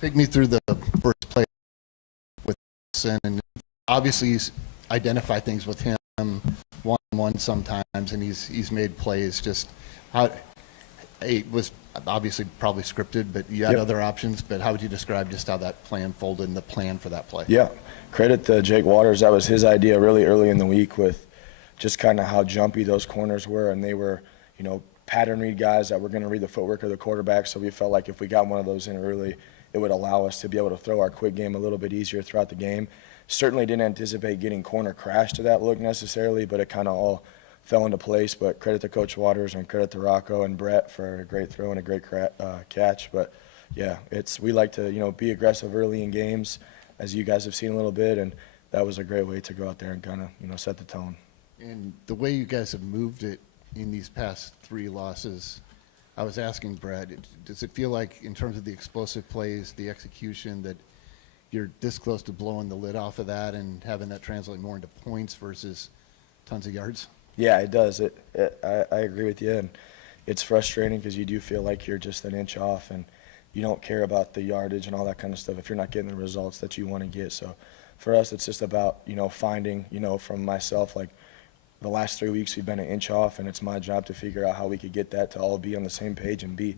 take me through the first play with Wilson, and obviously he's identify things with him one-on-one sometimes, and he's made plays. Just how it was obviously probably scripted, but you had other options. But how would you describe just how that play unfolded and the plan for that play? Yeah, credit to Jake Waters. That was his idea really early in the week with just kind of how jumpy those corners were, and they were, pattern read guys that were going to read the footwork of the quarterback. So we felt like if we got one of those in early, it would allow us to be able to throw our quick game a little bit easier throughout the game. Certainly didn't anticipate getting corner crash to that look necessarily, but it kind of all fell into place. But credit to Coach Waters and credit to Rocco and Brett for a great throw and a great catch. But yeah, we like to be aggressive early in games, as you guys have seen a little bit, and that was a great way to go out there and kind of set the tone. And the way you guys have moved it in these past 3 losses, I was asking Brad, does it feel like in terms of the explosive plays, the execution, that you're this close to blowing the lid off of that and having that translate more into points versus tons of yards? Yeah, it does. I agree with you, and it's frustrating because you do feel like you're just an inch off, and you don't care about the yardage and all that kind of stuff if you're not getting the results that you want to get. So for us, it's just about, finding, from myself, like the last 3 weeks we've been an inch off, and it's my job to figure out how we could get that to all be on the same page and be,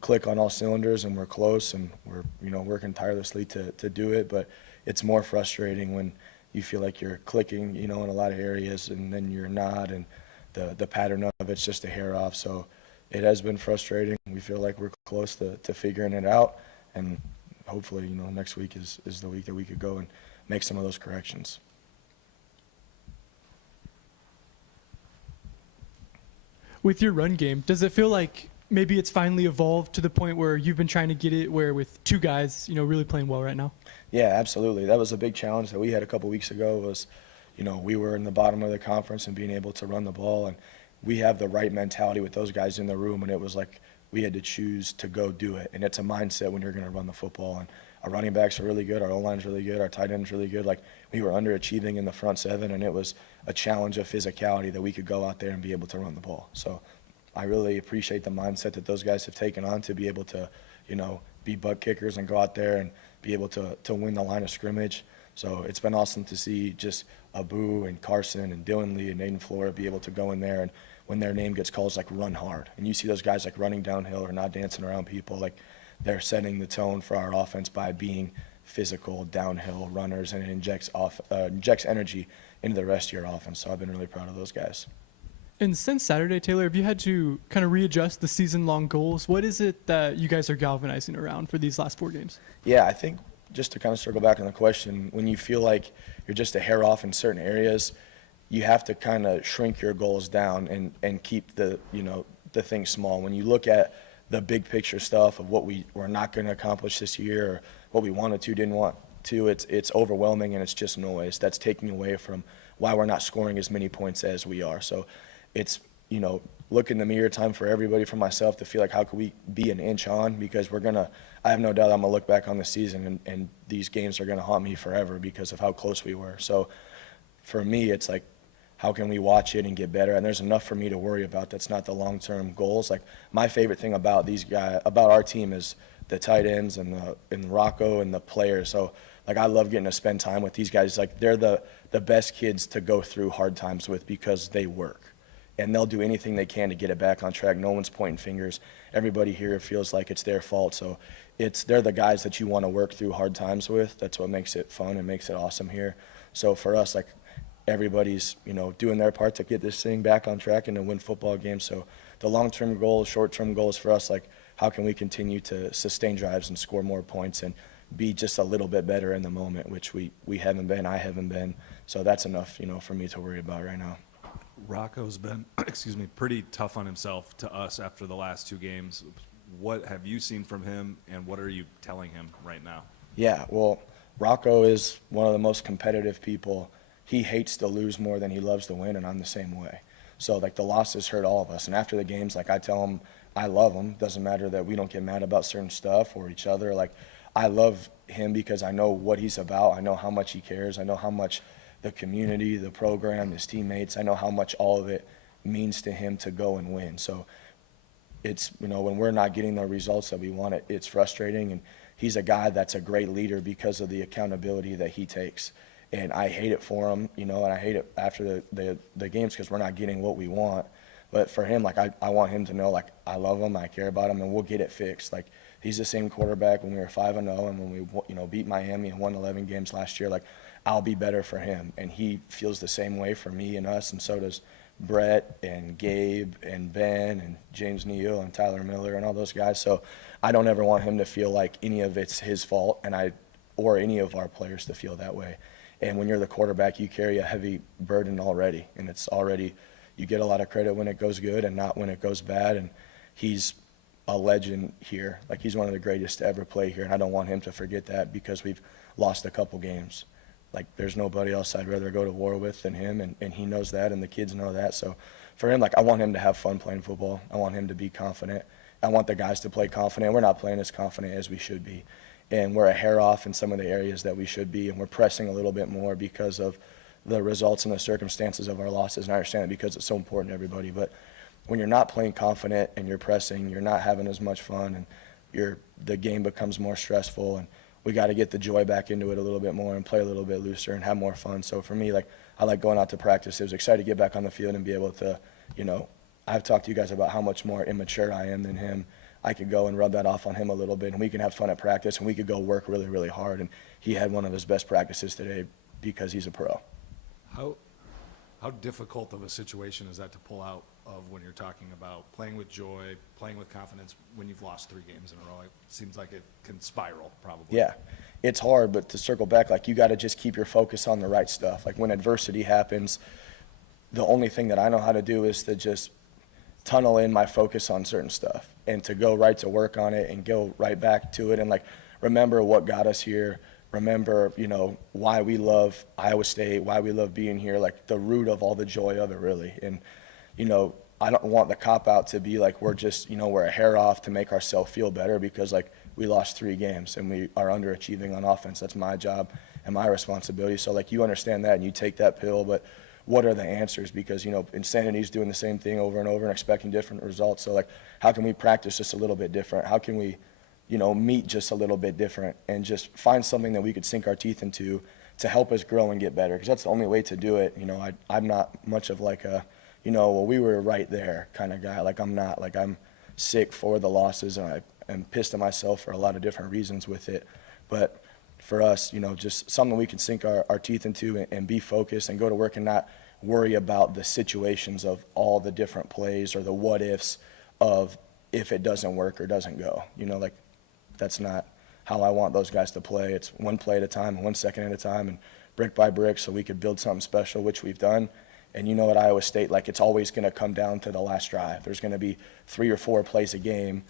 click on all cylinders, and we're close, and we're, working tirelessly to do it. But it's more frustrating when you feel like you're clicking, in a lot of areas, and then you're not, and the pattern of it's just a hair off. So it has been frustrating. We feel like we're close to figuring it out, and hopefully, next week is the week that we could go and make some of those corrections. With your run game, does it feel like maybe it's finally evolved to the point where you've been trying to get it where with 2 guys, really playing well right now? Yeah, absolutely. That was a big challenge that we had a couple weeks ago was, we were in the bottom of the conference and being able to run the ball, and we have the right mentality with those guys in the room, and it was like we had to choose to go do it. And it's a mindset when you're going to run the football. And our running backs are really good, our O-line's really good, our tight end's really good. Like, we were underachieving in the front 7, and it was a challenge of physicality that we could go out there and be able to run the ball. So I really appreciate the mindset that those guys have taken on to be able to, be butt kickers and go out there and be able to win the line of scrimmage. So it's been awesome to see just Abu and Carson and Dylan Lee and Aiden Flora be able to go in there, and when their name gets called, it's like run hard. And you see those guys like running downhill or not dancing around people. Like, they're setting the tone for our offense by being physical downhill runners, and it injects energy into the rest of your offense. So I've been really proud of those guys. And since Saturday, Taylor, have you had to kind of readjust the season-long goals? What is it that you guys are galvanizing around for these last 4 games? Yeah, I think just to kind of circle back on the question, when you feel like you're just a hair off in certain areas, you have to kind of shrink your goals down and keep the things small. When you look at the big picture stuff of what we're not going to accomplish this year, or what we wanted to, didn't want to, it's overwhelming, and it's just noise that's taking away from why we're not scoring as many points as we are. So it's, look in the mirror time for everybody, for myself, to feel like how could we be an inch on, because I have no doubt I'm going to look back on the season, and these games are going to haunt me forever because of how close we were. So for me, it's like, how can we watch it and get better? And there's enough for me to worry about. That's not the long-term goals. Like, my favorite thing about these guys, about our team, is the tight ends and Rocco and the players. So, like, I love getting to spend time with these guys. Like, they're the best kids to go through hard times with because they work, and they'll do anything they can to get it back on track. No one's pointing fingers. Everybody here feels like it's their fault. So they're the guys that you want to work through hard times with. That's what makes it fun and makes it awesome here. So for us, like, everybody's, doing their part to get this thing back on track and to win football games. So the long-term goals, short-term goals for us, like, how can we continue to sustain drives and score more points and be just a little bit better in the moment, which we haven't been, I haven't been. So that's enough, for me to worry about right now. Rocco's been, pretty tough on himself to us after the last 2 games. What have you seen from him, and what are you telling him right now? Yeah, well, Rocco is one of the most competitive people. He hates to lose more than he loves to win, and I'm the same way. So, like, the losses hurt all of us. And after the games, like, I tell him I love him. Doesn't matter that we don't get mad about certain stuff or each other. Like, I love him because I know what he's about. I know how much he cares. I know how much the community, the program, his teammates, I know how much all of it means to him to go and win. So it's, when we're not getting the results that we want, it's frustrating. And he's a guy that's a great leader because of the accountability that he takes. And I hate it for him, you know, and I hate it after the games because we're not getting what we want. But for him, like, I want him to know, like, I love him, I care about him, and we'll get it fixed. Like, he's the same quarterback when we were 5-0 and when we, you know, beat Miami and won 11 games last year. Like, I'll be better for him. And he feels the same way for me and us, and so does Brett and Gabe and Ben and James Neal and Tyler Miller and all those guys. So I don't ever want him to feel like any of it's his fault, or any of our players to feel that way. And when you're the quarterback, you carry a heavy burden already, and it's already, you get a lot of credit when it goes good and not when it goes bad. And he's a legend here. Like, he's one of the greatest to ever play here, and I don't want him to forget that because we've lost a couple games. Like, there's nobody else I'd rather go to war with than him, and he knows that, and the kids know that. So for him, like, I want him to have fun playing football. I want him to be confident. I want the guys to play confident. We're not playing as confident as we should be, and we're a hair off in some of the areas that we should be, and we're pressing a little bit more because of the results and the circumstances of our losses. And I understand it because it's so important to everybody. But when you're not playing confident and you're pressing, you're not having as much fun, and the game becomes more stressful, and we got to get the joy back into it a little bit more and play a little bit looser and have more fun. So for me, like, I like going out to practice. It was excited to get back on the field and be able to, you know, I've talked to you guys about how much more immature I am than him. I could go and rub that off on him a little bit, and we can have fun at practice, and we could go work really, really hard. And he had one of his best practices today because he's a pro. How difficult of a situation is that to pull out of when you're talking about playing with joy, playing with confidence when you've lost 3 games in a row? It seems like it can spiral, probably. Yeah, it's hard, but to circle back, like, you got to just keep your focus on the right stuff. Like, when adversity happens, the only thing that I know how to do is to just tunnel in my focus on certain stuff and to go right to work on it and go right back to it and, like, remember what got us here. Remember, you know, why we love Iowa State, why we love being here, like, the root of all the joy of it, really. And, you know, I don't want the cop-out to be like we're just, you know, we're a hair off to make ourselves feel better because, like, we lost 3 games and we are underachieving on offense. That's my job and my responsibility. So, like, you understand that and you take that pill, but what are the answers? Because, you know, insanity is doing the same thing over and over and expecting different results. So, like, how can we practice just a little bit different? How can we, you know, meet just a little bit different and just find something that we could sink our teeth into to help us grow and get better? Because that's the only way to do it. You know, I'm not much of like a, you know, well, we were right there kind of guy. Like, I'm not. Like, I'm sick for the losses, and I'm pissed at myself for a lot of different reasons with it. But for us, you know, just something we can sink our teeth into and be focused and go to work and not worry about the situations of all the different plays or the what ifs of if it doesn't work or doesn't go. You know, like, that's not how I want those guys to play. It's one play at a time, 1 second at a time, and brick by brick so we could build something special, which we've done. And you know, at Iowa State, like, it's always going to come down to the last drive. There's going to be 3 or 4 plays a game,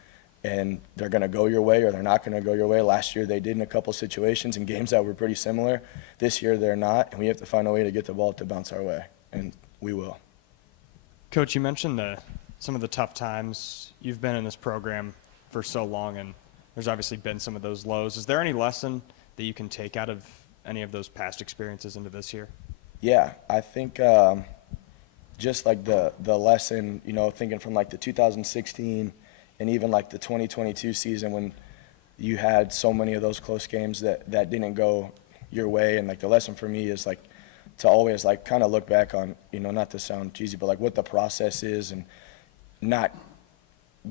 and they're going to go your way or they're not going to go your way. Last year they did in a couple situations in games that were pretty similar. This year they're not, and we have to find a way to get the ball to bounce our way, and we will. Coach, you mentioned some of the tough times. You've been in this program for so long, and there's obviously been some of those lows. Is there any lesson that you can take out of any of those past experiences into this year? Yeah, I think just like the lesson, you know, thinking from like the 2016 and even like the 2022 season when you had so many of those close games that didn't go your way. And like the lesson for me is like to always like kind of look back on, you know, not to sound cheesy, but like what the process is and not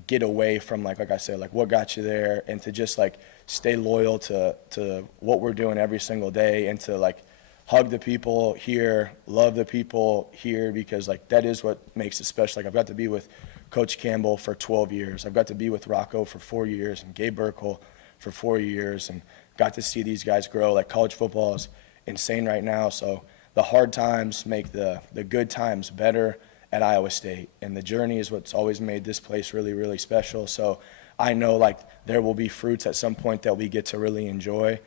get away from like I said, like what got you there, and to just like stay loyal to what we're doing every single day, and to like hug the people here, love the people here, because like that is what makes it special. Like I've got to be with Coach Campbell for 12 years. I've got to be with Rocco for 4 years and Gabe Burkle for 4 years, and got to see these guys grow. Like college football is insane right now. So the hard times make the good times better at Iowa State, and the journey is what's always made this place really, really special. So I know like there will be fruits at some point that we get to really enjoy,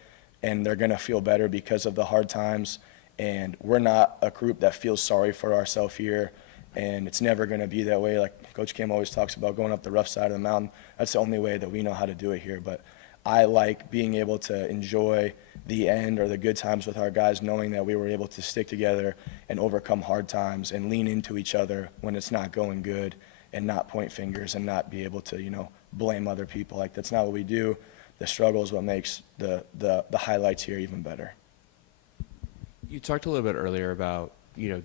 and they're gonna feel better because of the hard times. And we're not a group that feels sorry for ourselves here, and it's never gonna be that way. Like Coach Kim always talks about going up the rough side of the mountain. That's the only way that we know how to do it here. But I like being able to enjoy the end or the good times with our guys, knowing that we were able to stick together and overcome hard times and lean into each other when it's not going good, and not point fingers and not be able to, you know, blame other people. Like that's not what we do. the struggle is what makes the highlights here even better. You talked a little bit earlier about,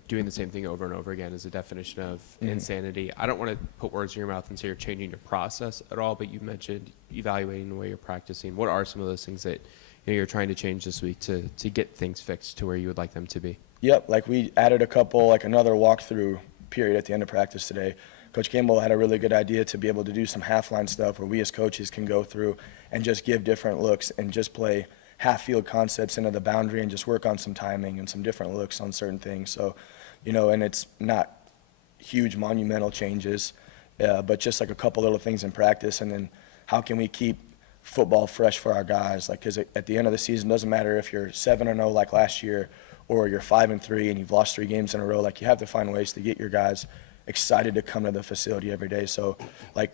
doing the same thing over and over again as a definition of insanity. I don't want to put words in your mouth and say you're changing your process at all, but you mentioned evaluating the way you're practicing. What are some of those things that you're trying to change this week to get things fixed to where you would like them to be? Yep, like we added another walkthrough period at the end of practice today. Coach Campbell had a really good idea to be able to do some half-line stuff where we as coaches can go through and just give different looks and just play half-field concepts into the boundary and just work on some timing and some different looks on certain things. So, and it's not huge monumental changes, but just like a couple little things in practice. And then how can we keep football fresh for our guys? Like, because at the end of the season, it doesn't matter if you're 7-0 like last year or you're 5-3 and you've lost 3 games in a row. Like, you have to find ways to get your guys excited to come to the facility every day. So, like,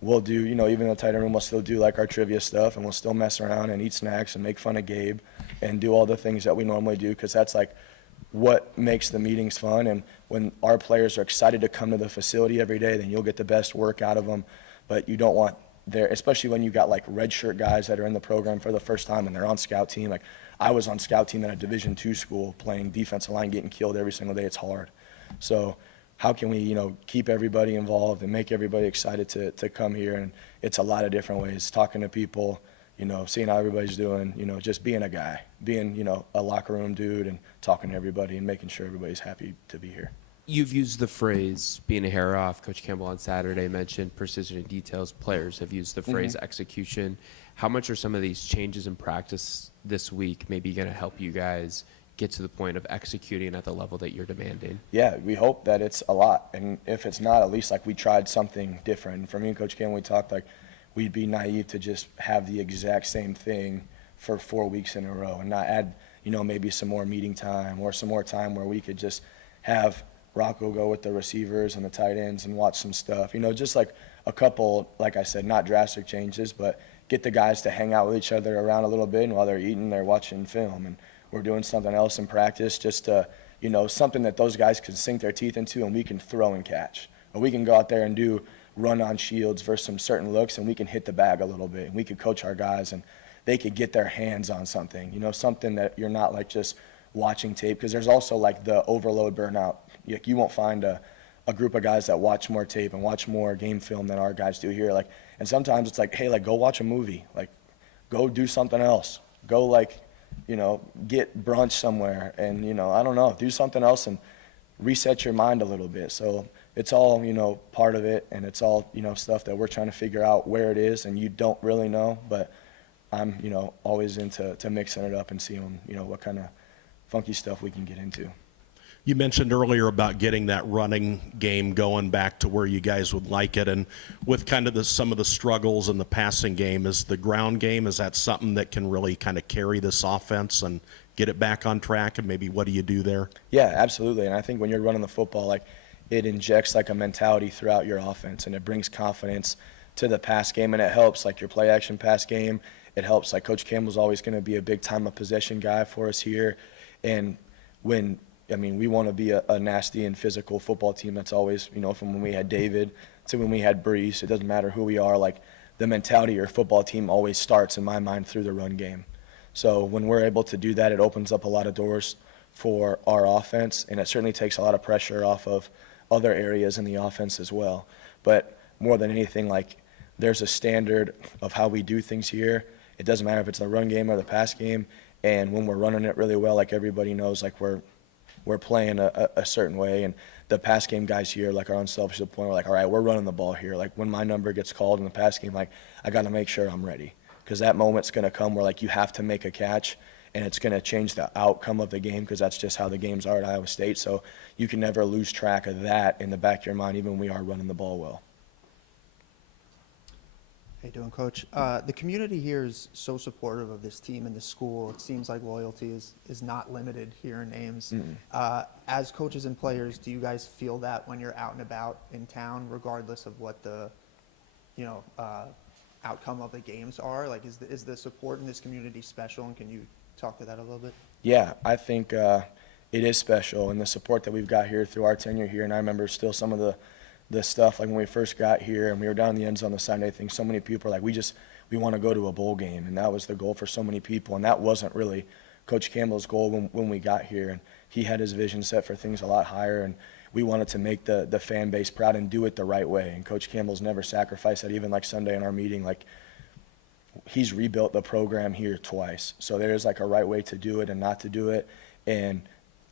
we'll do, even in the tight end room, we'll still do like our trivia stuff, and we'll still mess around and eat snacks and make fun of Gabe and do all the things that we normally do, because that's like what makes the meetings fun. And when our players are excited to come to the facility every day, then you'll get the best work out of them. But you don't want there, especially when you got like redshirt guys that are in the program for the first time and they're on scout team. Like, I was on scout team at a Division II school playing defensive line, getting killed every single day. It's hard. So how can we, keep everybody involved and make everybody excited to come here? And it's a lot of different ways, talking to people, seeing how everybody's doing, just being a guy, being, a locker room dude and talking to everybody and making sure everybody's happy to be here. You've used the phrase being a hair off. Coach Campbell on Saturday mentioned precision and details. Players have used the phrase execution. How much are some of these changes in practice this week maybe going to help you guys get to the point of executing at the level that you're demanding? Yeah, we hope that it's a lot. And if it's not, at least like we tried something different. And for me and Coach Campbell, we talked like we'd be naive to just have the exact same thing for 4 weeks in a row and not add, maybe some more meeting time or some more time where we could just have Rocco go with the receivers and the tight ends and watch some stuff. Just like a couple, like I said, not drastic changes, but get the guys to hang out with each other around a little bit, and while they're eating, they're watching film. And we're doing something else in practice just to, something that those guys can sink their teeth into and we can throw and catch. Or we can go out there and do run-on shields versus some certain looks, and we can hit the bag a little bit. And we could coach our guys, and they could get their hands on something, something that you're not like just watching tape. Because there's also like the overload burnout. You won't find a group of guys that watch more tape and watch more game film than our guys do here. Like, and sometimes it's like, hey, like, go watch a movie. Like, go do something else. Go, like, get brunch somewhere and, I don't know, do something else and reset your mind a little bit. So it's all, part of it, and it's all, stuff that we're trying to figure out where it is, and you don't really know, but I'm, always into mixing it up and seeing, what kind of funky stuff we can get into. You mentioned earlier about getting that running game going back to where you guys would like it, and with kind of some of the struggles in the passing game, is the ground game, is that something that can really kind of carry this offense and get it back on track, and maybe what do you do there? Yeah, absolutely. And I think when you're running the football, like, it injects like a mentality throughout your offense, and it brings confidence to the pass game, and it helps like your play action pass game. It helps, like, Coach Campbell's always going to be a big time of possession guy for us here, and we want to be a nasty and physical football team. That's always, from when we had David to when we had Brees. It doesn't matter who we are. Like, the mentality of your football team always starts, in my mind, through the run game. So when we're able to do that, it opens up a lot of doors for our offense, and it certainly takes a lot of pressure off of other areas in the offense as well. But more than anything, like, there's a standard of how we do things here. It doesn't matter if it's the run game or the pass game. And when we're running it really well, like, everybody knows, like, we're playing a certain way, and the pass game guys here, like, are unselfish to the point where, like, all right, we're running the ball here. Like, when my number gets called in the pass game, like, I got to make sure I'm ready, because that moment's going to come where, like, you have to make a catch, and it's going to change the outcome of the game, because that's just how the games are at Iowa State. So you can never lose track of that in the back of your mind, even when we are running the ball well. How you doing, Coach? The community here is so supportive of this team and this school. It seems like loyalty is not limited here in Ames. As coaches and players, do you guys feel that when you're out and about in town, regardless of what the, outcome of the games are? Like, is the support in this community special, and can you talk to that a little bit? Yeah, I think it is special, and the support that we've got here through our tenure here. And I remember still some of the stuff, like when we first got here and we were down in the end zone the Sunday thing, so many people are like, we want to go to a bowl game. And that was the goal for so many people. And that wasn't really Coach Campbell's goal when we got here. And he had his vision set for things a lot higher. And we wanted to make the fan base proud and do it the right way. And Coach Campbell's never sacrificed that. Even like Sunday in our meeting, like, he's rebuilt the program here twice. So there's like a right way to do it and not to do it. And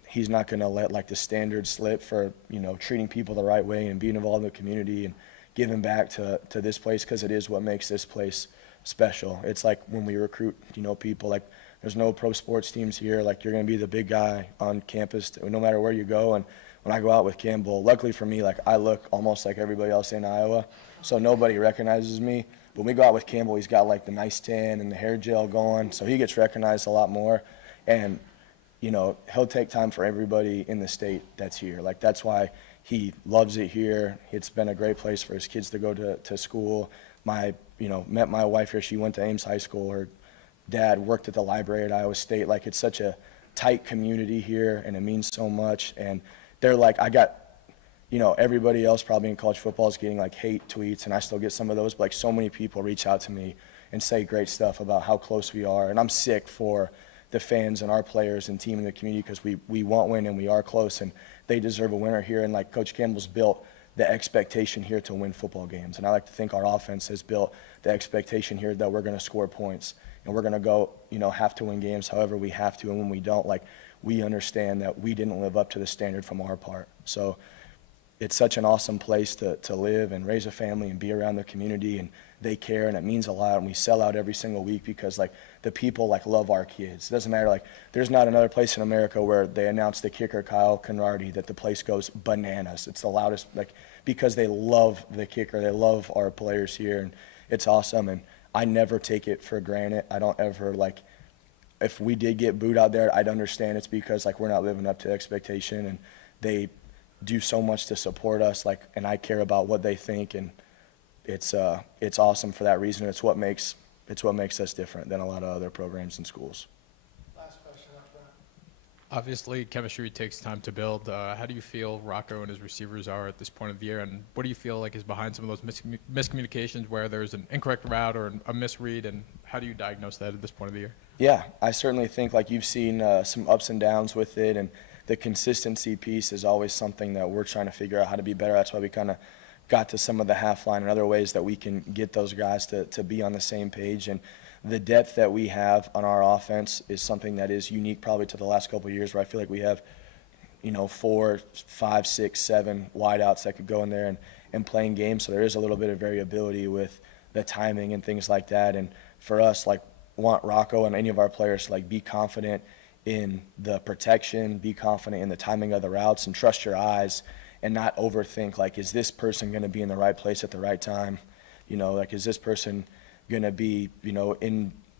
he's not going to let like the standard slip for, you know, treating people the right way and being involved in the community and giving back to this place, because it is what makes this place special. It's like when we recruit, you know, people, like, there's no pro sports teams here. Like, you're going to be the big guy on campus no matter where you go. And when I go out with Campbell, luckily for me, like, I look almost like everybody else in Iowa, so nobody recognizes me. But when we go out with Campbell, he's got like the nice tan and the hair gel going, so he gets recognized a lot more. And, you know, he'll take time for everybody in the state that's here. Like, that's why he loves it here. It's been a great place for his kids to go to school. Met my wife here. She went to Ames High School. Her dad worked at the library at Iowa State. Like, it's such a tight community here, and it means so much. And they're like, I got, you know, everybody else probably in college football is getting like hate tweets, and I still get some of those, but like, so many people reach out to me and say great stuff about how close we are. And I'm sick for the fans and our players and team in the community, because we want win and we are close, and they deserve a winner here. And like, Coach Campbell's built the expectation here to win football games. And I like to think our offense has built the expectation here that we're going to score points and we're going to go, you know, have to win games however we have to. And when we don't, like, we understand that we didn't live up to the standard from our part. So it's such an awesome place to live and raise a family and be around the community, and they care, and it means a lot. And we sell out every single week because, like, the people, like, love our kids. It doesn't matter, like, there's not another place in America where they announce the kicker, Kyle Conradi, that the place goes bananas. It's the loudest, like, because they love the kicker. They love our players here, and it's awesome. And I never take it for granted. I don't ever, like, if we did get booed out there, I'd understand it's because, like, we're not living up to expectation, and they do so much to support us, like, and I care about what they think, and it's awesome for that reason. It's what makes us different than a lot of other programs and schools. Obviously, chemistry takes time to build. How do you feel Rocco and his receivers are at this point of the year, and what do you feel like is behind some of those miscommunications where there's an incorrect route or a misread, and how do you diagnose that at this point of the year? Yeah, I certainly think, like, you've seen some ups and downs with it, and the consistency piece is always something that we're trying to figure out how to be better. That's why we kind of got to some of the half line and other ways that we can get those guys to be on the same page. And the depth that we have on our offense is something that is unique probably to the last couple of years, where I feel like we have, you know, 4, 5, 6, 7 wideouts that could go in there and playing games. So there is a little bit of variability with the timing and things like that. And for us, like, want Rocco and any of our players to, like, be confident in the protection, be confident in the timing of the routes, and trust your eyes and not overthink, like, is this person going to be in the right place at the right time? You know, like, is this person going to be, you know,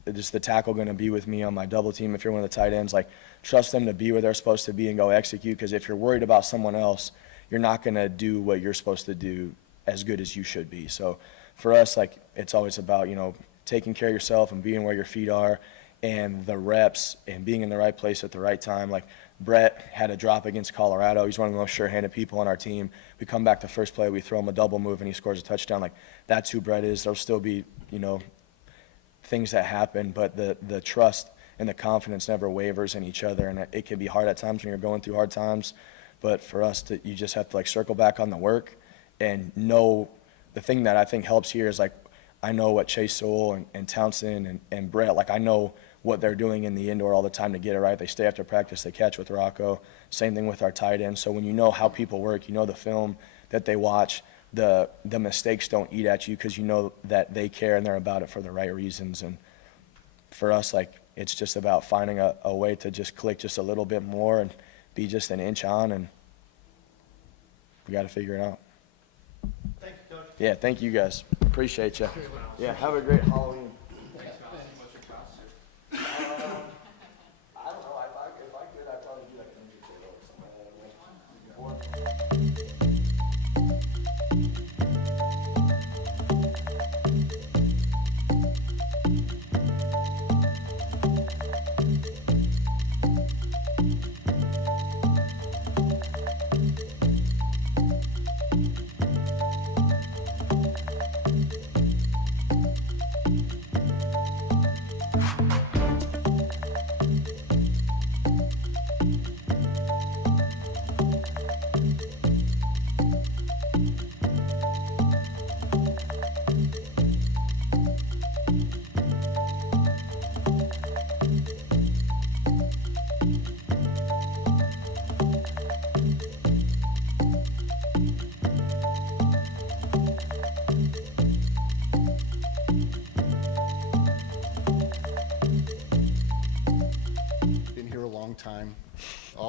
is the tackle going to be with me on my double team if you're one of the tight ends? Like, trust them to be where they're supposed to be and go execute, because if you're worried about someone else, you're not going to do what you're supposed to do as good as you should be. So for us, like, it's always about, you know, taking care of yourself and being where your feet are, and the reps and being in the right place at the right time. Like, Brett had a drop against Colorado. He's one of the most sure-handed people on our team. We come back to first play, we throw him a double move, and he scores a touchdown. Like, that's who Brett is. There'll still be, you know, things that happen, but the trust and the confidence never wavers in each other. And it can be hard at times when you're going through hard times, but for us, you just have to, like, circle back on the work and know. The thing that I think helps here is, like, I know what Chase Sewell and Townsend and Brett, like, I know what they're doing in the indoor all the time to get it right. They stay after practice, they catch with Rocco. Same thing with our tight end. So when you know how people work, you know the film that they watch, the mistakes don't eat at you, because you know that they care and they're about it for the right reasons. And for us, like, it's just about finding a way to just click just a little bit more and be just an inch on, and we got to figure it out. Thank you, Coach. Yeah, thank you guys. Appreciate you. Yeah, have a great Halloween.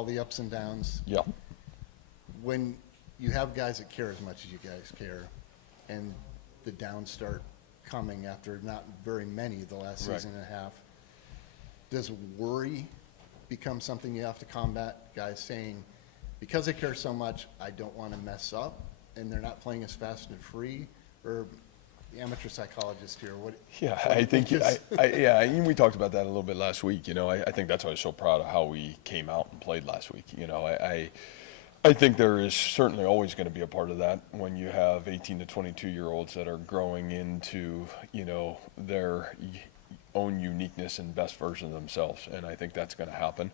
the ups and downs. Yeah. When you have guys that care as much as you guys care, and the downs start coming after not very many the last Right. season and a half, does worry become something you have to combat? Guys saying, because I care so much, I don't want to mess up, and they're not playing as fast and free? Or the amateur psychologist here, what? Yeah, what do I you think, is- yeah, and we talked about that a little bit last week. I think that's why I was so proud of how we came out and played last week. I think there is certainly always going to be a part of that when you have 18 to 22-year-olds that are growing into, their own uniqueness and best version of themselves, and I think that's going to happen.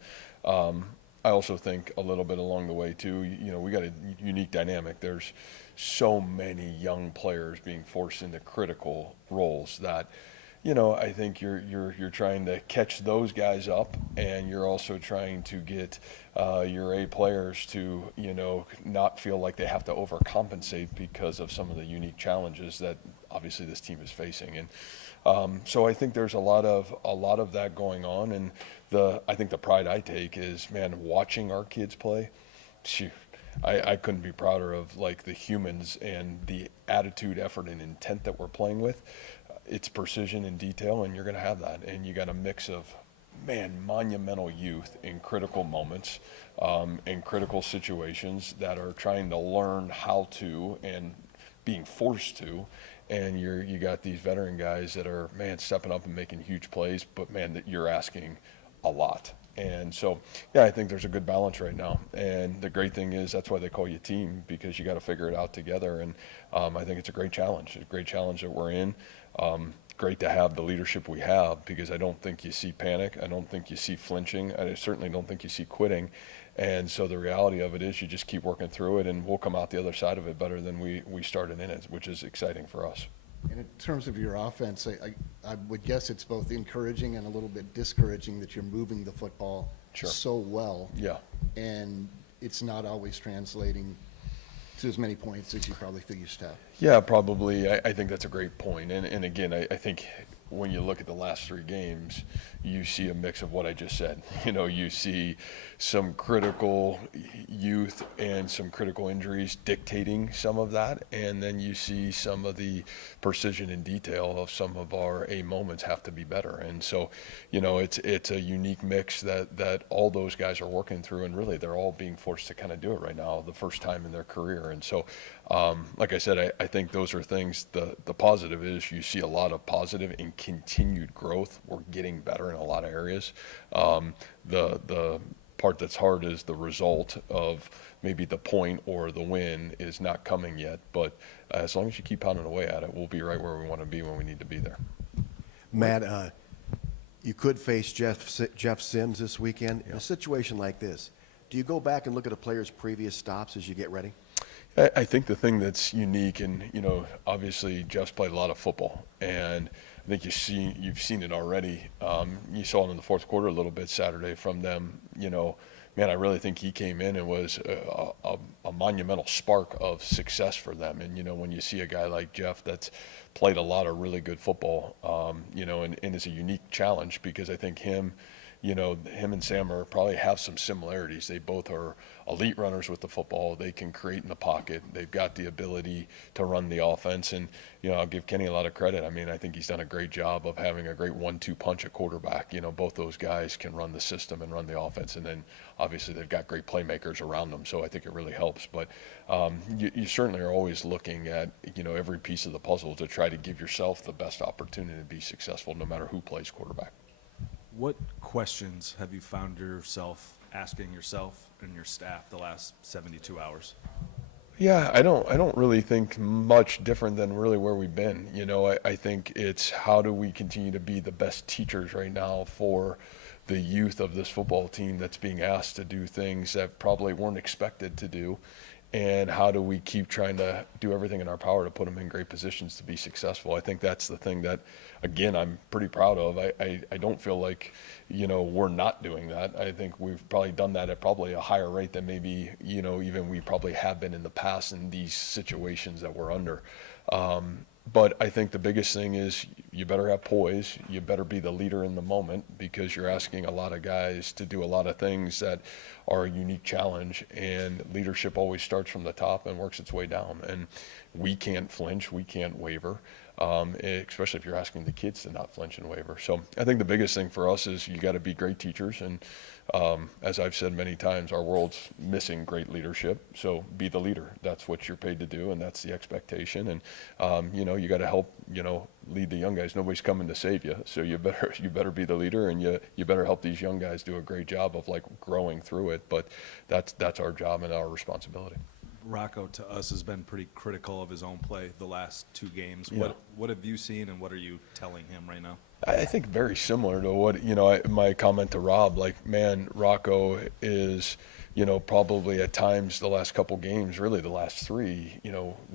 I also think a little bit along the way too, we got a unique dynamic. There's so many young players being forced into critical roles that, I think you're trying to catch those guys up, and you're also trying to get your A players to, not feel like they have to overcompensate because of some of the unique challenges that obviously this team is facing. And so I think there's a lot of that going on, and I think the pride I take is, man, watching our kids play. Shoot, I couldn't be prouder of like the humans and the attitude, effort, and intent that we're playing with. It's precision and detail, and you're going to have that. And you got a mix of, man, monumental youth in critical moments, in critical situations that are trying to learn how to and being forced to. And you got these veteran guys that are, man, stepping up and making huge plays, but man, that you're asking a lot. And so, yeah, I think there's a good balance right now. And the great thing is that's why they call you team, because you got to figure it out together. And I think it's a great challenge. It's a great challenge that we're in. Great to have the leadership we have, because I don't think you see panic. I don't think you see flinching. I certainly don't think you see quitting. And so the reality of it is you just keep working through it, and we'll come out the other side of it better than we started in it, which is exciting for us. And in terms of your offense, I would guess it's both encouraging and a little bit discouraging that you're moving the football Sure. so well. Yeah. And it's not always translating to as many points as you probably used to have. Yeah, probably. I think that's a great point. And again, I think when you look at the last three games, you see a mix of what I just said. You see some critical youth and some critical injuries dictating some of that. And then you see some of the precision and detail of some of our A moments have to be better. And so, it's a unique mix that all those guys are working through. And really, they're all being forced to kind of do it right now, the first time in their career. And so, like I said, I think those are things. The positive is you see a lot of positive and continued growth. We're getting better in a lot of areas. The part that's hard is the result of maybe the point or the win is not coming yet. But as long as you keep pounding away at it, we'll be right where we want to be when we need to be there. Matt, you could face Jeff Sims this weekend. In a situation like this, do you go back and look at a player's previous stops as you get ready? I think the thing that's unique, and obviously Jeff's played a lot of football, and I think you've seen it already. You saw it in the fourth quarter a little bit Saturday from them. Man, I really think he came in and was a monumental spark of success for them. And when you see a guy like Jeff that's played a lot of really good football, and it's a unique challenge, because I think him and Sam probably have some similarities. They both are elite runners with the football. They can create in the pocket. They've got the ability to run the offense. And, I'll give Kenny a lot of credit. I mean, I think he's done a great job of having a great 1-2 punch at quarterback. Both those guys can run the system and run the offense. And then obviously they've got great playmakers around them. So I think it really helps. But you certainly are always looking at, every piece of the puzzle to try to give yourself the best opportunity to be successful no matter who plays quarterback. What questions have you found yourself asking yourself and your staff the last 72 hours? Yeah, I don't really think much different than really where we've been. I think it's how do we continue to be the best teachers right now for the youth of this football team that's being asked to do things that probably weren't expected to do. And how do we keep trying to do everything in our power to put them in great positions to be successful? I think that's the thing that, again, I'm pretty proud of. I don't feel like, we're not doing that. I think we've probably done that at probably a higher rate than maybe, even we probably have been in the past in these situations that we're under. But I think the biggest thing is you better have poise. You better be the leader in the moment, because you're asking a lot of guys to do a lot of things that are a unique challenge, and leadership always starts from the top and works its way down. And we can't flinch, we can't waver, especially if you're asking the kids to not flinch and waver. So I think the biggest thing for us is you got to be great teachers. And as I've said many times, our world's missing great leadership. So be the leader. That's what you're paid to do, and that's the expectation. And you got to help, lead the young guys. Nobody's coming to save you, so you better be the leader, and you better help these young guys do a great job of like growing through it. But that's our job and our responsibility. Rocco, to us, has been pretty critical of his own play the last 2 games. Yeah. What have you seen, and what are you telling him right now? I think very similar to what, my comment to Rob, like, man, Rocco is, probably at times the last couple games, really the last 3,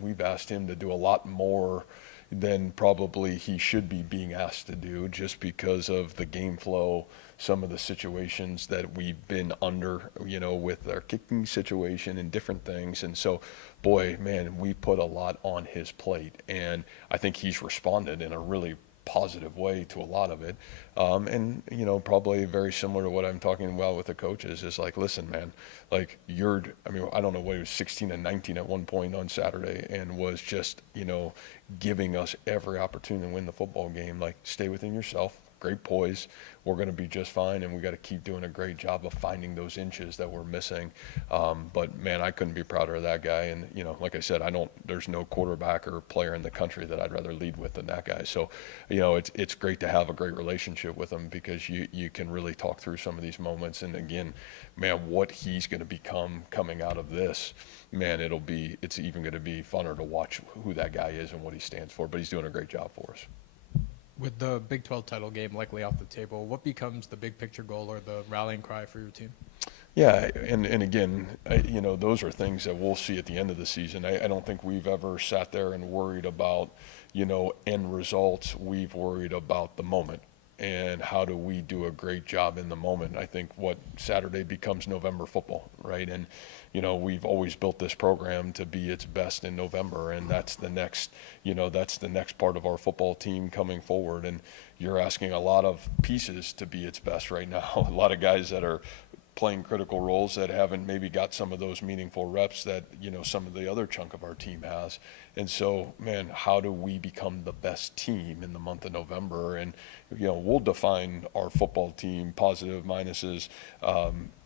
we've asked him to do a lot more than probably he should be being asked to do, just because of the game flow, some of the situations that we've been under, with our kicking situation and different things. And so, boy, man, we put a lot on his plate, and I think he's responded in a really positive way to a lot of it. And, probably very similar to what I'm talking about with the coaches is like, listen, man, like I don't know what, he was 16 and 19 at one point on Saturday, and was just, giving us every opportunity to win the football game. Like, stay within yourself, great poise, we're going to be just fine, and we got to keep doing a great job of finding those inches that we're missing. But man, I couldn't be prouder of that guy. And like I said, there's no quarterback or player in the country that I'd rather lead with than that guy. So it's great to have a great relationship with him, because you can really talk through some of these moments. And again, man, what he's going to become coming out of this, man, it's even going to be funner to watch who that guy is and what he stands for. But he's doing a great job for us. With the Big 12 title game likely off the table, what becomes the big picture goal or the rallying cry for your team? Yeah, and again, those are things that we'll see at the end of the season. I don't think we've ever sat there and worried about, end results. We've worried about the moment, and how do we do a great job in the moment. I think what Saturday becomes November football, right? And we've always built this program to be its best in November, and that's the next part of our football team coming forward. And you're asking a lot of pieces to be its best right now. A lot of guys that are playing critical roles that haven't maybe got some of those meaningful reps that some of the other chunk of our team has. And so, man, how do we become the best team in the month of November? And we'll define our football team positive, minuses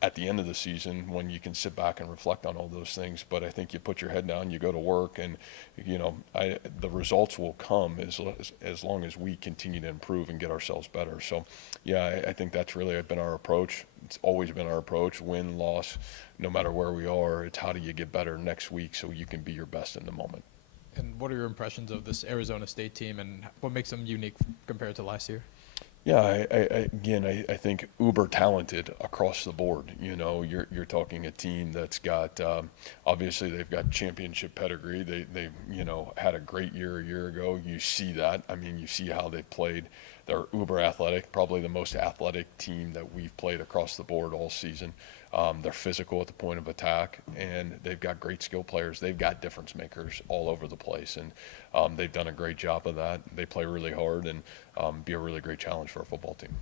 at the end of the season, when you can sit back and reflect on all those things. But I think you put your head down, you go to work, and the results will come as long as we continue to improve and get ourselves better. So yeah, I think that's really been our approach. It's always been our approach. Win, loss, no matter where we are, it's how do you get better next week so you can be your best in the moment. And what are your impressions of this Arizona State team, and what makes them unique compared to last year? Yeah, I think uber talented across the board. You're talking a team that's got obviously they've got championship pedigree. They had a great year a year ago. You see that. I mean, you see how they've played. They're uber athletic, probably the most athletic team that we've played across the board all season. They're physical at the point of attack, and they've got great skill players. They've got difference makers all over the place, and they've done a great job of that. They play really hard, and be a really great challenge for our football team.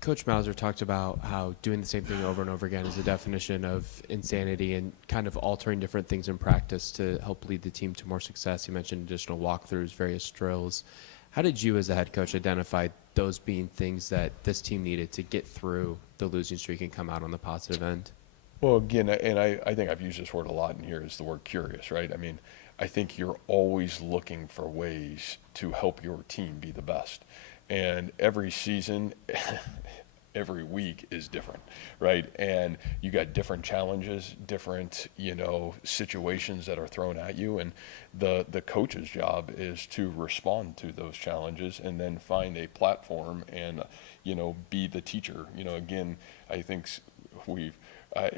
Coach Mauser talked about how doing the same thing over and over again is the definition of insanity, and kind of altering different things in practice to help lead the team to more success. You mentioned additional walkthroughs, various drills. How did you as a head coach identify those being things that this team needed to get through the losing streak and come out on the positive end? Well, again, and I think I've used this word a lot in here, is the word curious, right? I mean, I think you're always looking for ways to help your team be the best. And every season, every week is different, right? And you got different challenges, different, situations that are thrown at you. And the coach's job is to respond to those challenges and then find a platform and, be the teacher. Again, I think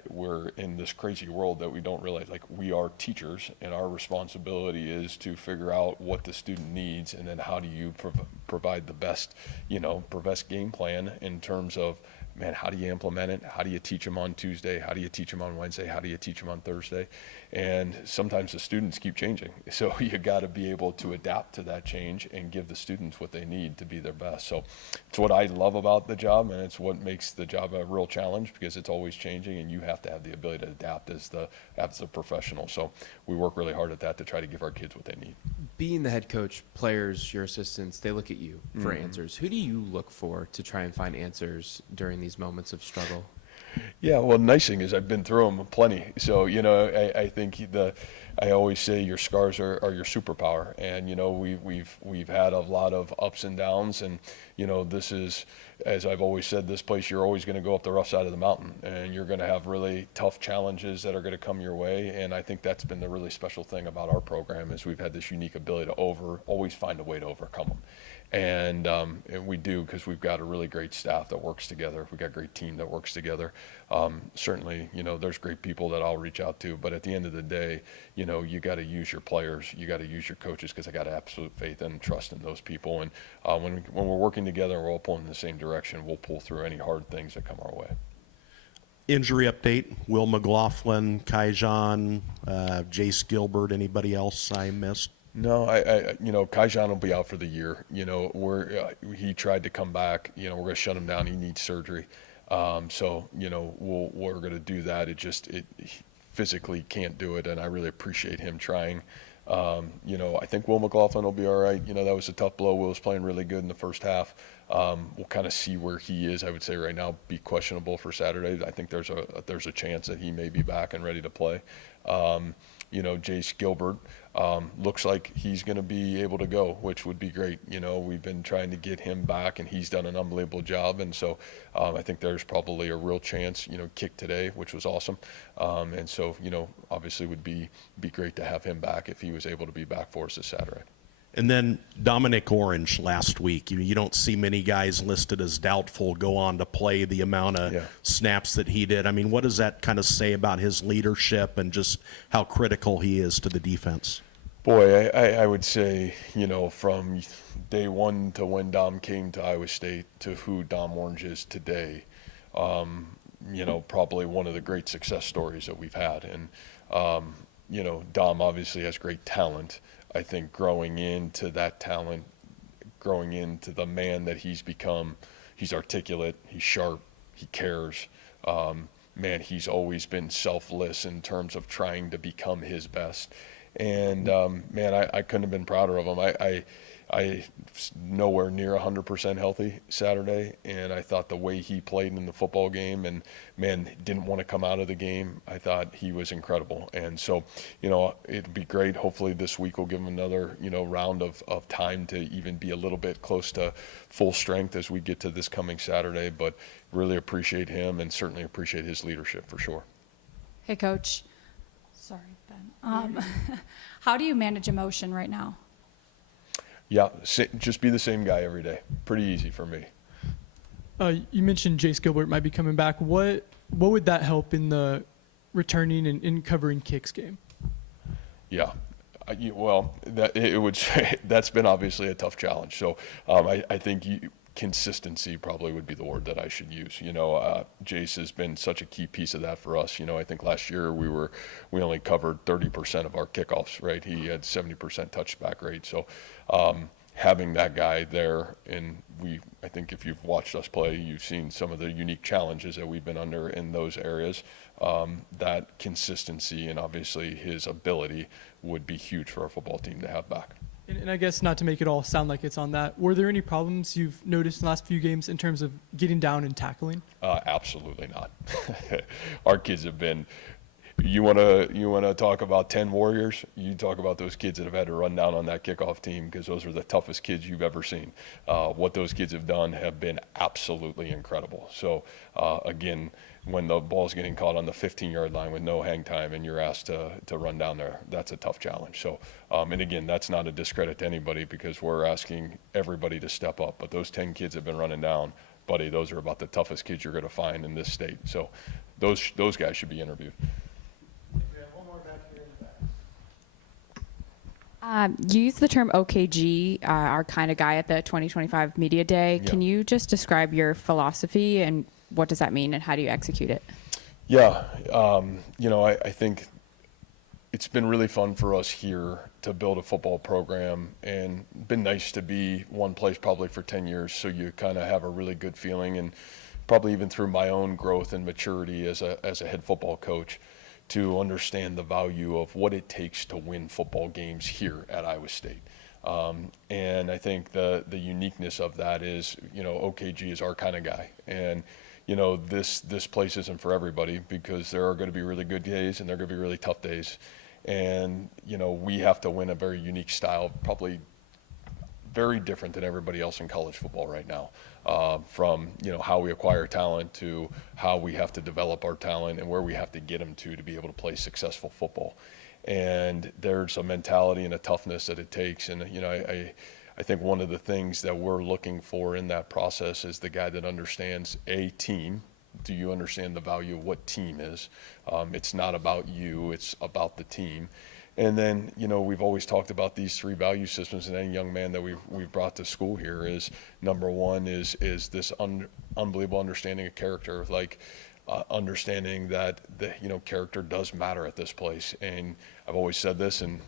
we're in this crazy world that we don't realize, like, we are teachers, and our responsibility is to figure out what the student needs, and then how do you provide the best, best game plan in terms of man, how do you implement it? How do you teach them on Tuesday? How do you teach them on Wednesday? How do you teach them on Thursday? And sometimes the students keep changing. So you got to be able to adapt to that change and give the students what they need to be their best. So it's what I love about the job, and it's what makes the job a real challenge, because it's always changing, and you have to have the ability to adapt as the professional. So we work really hard at that to try to give our kids what they need. Being the head coach, players, your assistants, they look at you for answers. Who do you look for to try and find answers during these moments of struggle? Yeah, well, the nice thing is I've been through them plenty. So, I think I always say your scars are your superpower. And, we've had a lot of ups and downs. And, this is, as I've always said, this place, you're always going to go up the rough side of the mountain. And you're going to have really tough challenges that are going to come your way. And I think that's been the really special thing about our program, is we've had this unique ability to always find a way to overcome them. And we do, because we've got a really great staff that works together. We've got a great team that works together. Certainly, there's great people that I'll reach out to. But at the end of the day, you got to use your players. You got to use your coaches, because I got absolute faith and trust in those people. And when we're working together and we're all pulling in the same direction, we'll pull through any hard things that come our way. Injury update: Will McLaughlin, Kaijon, Jace Gilbert. Anybody else I missed? No, Kaijon will be out for the year. He tried to come back. We're going to shut him down. He needs surgery. So, we're going to do that. He physically can't do it, and I really appreciate him trying. I think Will McLaughlin will be all right. That was a tough blow. Will was playing really good in the first half. We'll kind of see where he is. I would say right now, be questionable for Saturday. I think there's a chance that he may be back and ready to play. Jace Gilbert looks like he's going to be able to go, which would be great. We've been trying to get him back, and he's done an unbelievable job. And so I think there's probably a real chance, kick today, which was awesome. And so, obviously would be great to have him back if he was able to be back for us this Saturday. And then Dominic Orange last week. You don't see many guys listed as doubtful go on to play the amount of snaps that he did. I mean, what does that kind of say about his leadership and just how critical he is to the defense? Boy, I would say, from day one to when Dom came to Iowa State to who Dom Orange is today, probably one of the great success stories that we've had. And, Dom obviously has great talent. I think growing into that talent, growing into the man that he's become, he's articulate, he's sharp, he cares. He's always been selfless in terms of trying to become his best. And, I couldn't have been prouder of him. I nowhere near 100% healthy Saturday, and I thought the way he played in the football game and, didn't want to come out of the game, I thought he was incredible. And so, it'd be great. Hopefully this week will give him another, round of time to even be a little bit close to full strength as we get to this coming Saturday. But really appreciate him and certainly appreciate his leadership for sure. Hey, Coach. Sorry, Ben. How do you manage emotion right now? Yeah, just be the same guy every day. Pretty easy for me. You mentioned Jace Gilbert might be coming back. What would that help in the returning and in covering kicks game? Yeah, that's been obviously a tough challenge. So I think consistency probably would be the word that I should use. Jace has been such a key piece of that for us. I think last year we only covered 30% of our kickoffs, right? He had 70% touchback rate. So having that guy there, and I think if you've watched us play, you've seen some of the unique challenges that we've been under in those areas. That consistency and obviously his ability would be huge for our football team to have back. And I guess not to make it all sound like it's on that, were there any problems you've noticed in the last few games in terms of getting down and tackling? Absolutely not. Our kids have been. You want to talk about 10 warriors? You talk about those kids that have had to run down on that kickoff team, because those are the toughest kids you've ever seen. What those kids have done have been absolutely incredible. So again, when the ball's getting caught on the 15-yard line with no hang time and you're asked to run down there, that's a tough challenge. So, and again, that's not a discredit to anybody, because we're asking everybody to step up. But those 10 kids have been running down, buddy, those are about the toughest kids you're going to find in this state. So those guys should be interviewed. You used the term OKG, our kind of guy at the 2025 Media Day. Yeah. Can you just describe your philosophy and what does that mean and how do you execute it? Yeah, I think it's been really fun for us here to build a football program, and been nice to be one place probably for 10 years, so you kind of have a really good feeling, and probably even through my own growth and maturity as a head football coach, to understand the value of what it takes to win football games here at Iowa State. And I think the uniqueness of that is, OKG is our kind of guy. And, this place isn't for everybody, because there are going to be really good days and there are going to be really tough days. And, we have to win a very unique style, probably very different than everybody else in college football right now. From, how we acquire talent to how we have to develop our talent and where we have to get them to be able to play successful football. And there's a mentality and a toughness that it takes. And, I think one of the things that we're looking for in that process is the guy that understands a team. Do you understand the value of what team is? It's not about you, it's about the team. And then, we've always talked about these 3 value systems, and any young man that we've brought to school here is, number one is this unbelievable understanding of character, like understanding that character does matter at this place. And I've always said this, and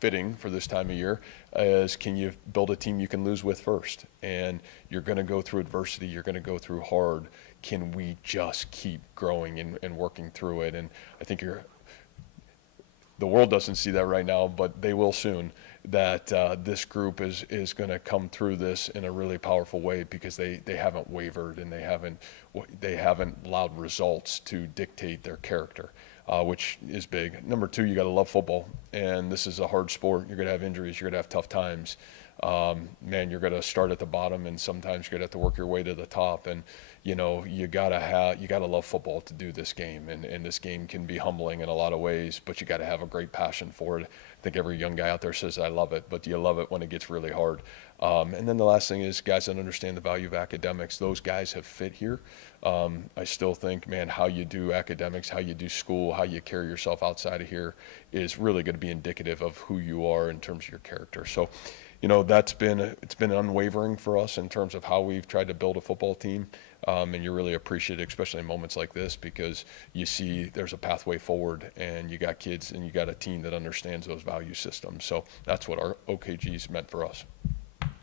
fitting for this time of year, is can you build a team you can lose with first? And you're going to go through adversity, you're going to go through hard. Can we just keep growing and working through it? And I think the world doesn't see that right now, but they will soon, that this group is going to come through this in a really powerful way, because they haven't wavered, and they haven't allowed results to dictate their character, which is big. Number 2, you got to love football, and this is a hard sport. You're going to have injuries, you're going to have tough times. You're going to start at the bottom, and sometimes you're going to have to work your way to the top. And you gotta love football to do this game, and this game can be humbling in a lot of ways, but you got to have a great passion for it. I think every young guy out there says, I love it, but do you love it when it gets really hard? And then the last thing is guys that understand the value of academics. Those guys have fit here. I still think, how you do academics, how you do school, how you carry yourself outside of here is really going to be indicative of who you are in terms of your character. So, it's been unwavering for us in terms of how we've tried to build a football team. And you really appreciate it, especially in moments like this, because you see there's a pathway forward, and you got kids and you got a team that understands those value systems. So that's what our OKG's meant for us.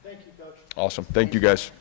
Thank you, Coach. Awesome. Thank you, guys.